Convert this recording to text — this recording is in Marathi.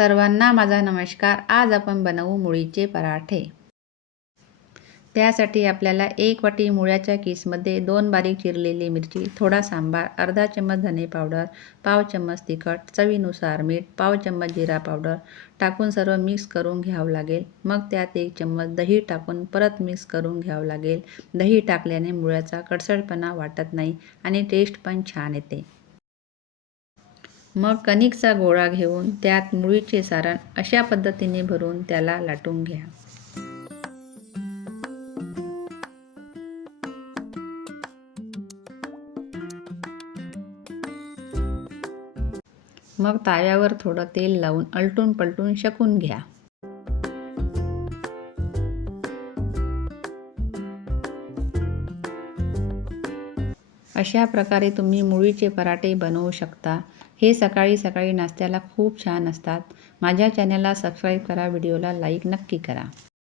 सर्वांना माझा नमस्कार. आज आपण बनवू मुळीचे पराठे. त्यासाठी आपल्याला 1 वाटी मुळ्याच्या किसमध्ये 2 बारीक चिरलेली मिरची, थोडा सांबार, अर्धा चम्मच धने पावडर, पाव चम्मच तिखट, चवीनुसार मीठ, पाव चम्मच जिरा पावडर टाकून सर्व मिक्स करून घ्यावं लागेल. मग त्यात 1 चम्मच दही टाकून परत मिक्स करून घ्यावं लागेल. दही टाकल्याने मुळ्याचा कडसडपणा वाटत नाही आणि टेस्ट पण छान येते. मग कणिकचा गोळा घेऊन त्यात मुळीचे सारण अशा पद्धतीने भरून त्याला लाटून घ्या. मग तव्यावर थोडं तेल लावून अलटून पलटून शेकून घ्या. अशा प्रकारे तुम्ही मुळीचे पराठे बनवू शकता. हे सकाळी सकाळी नाश्त्याला खूप छान असतात. माझ्या चॅनलला सबस्क्राईब करा, व्हिडिओला लाईक नक्की करा.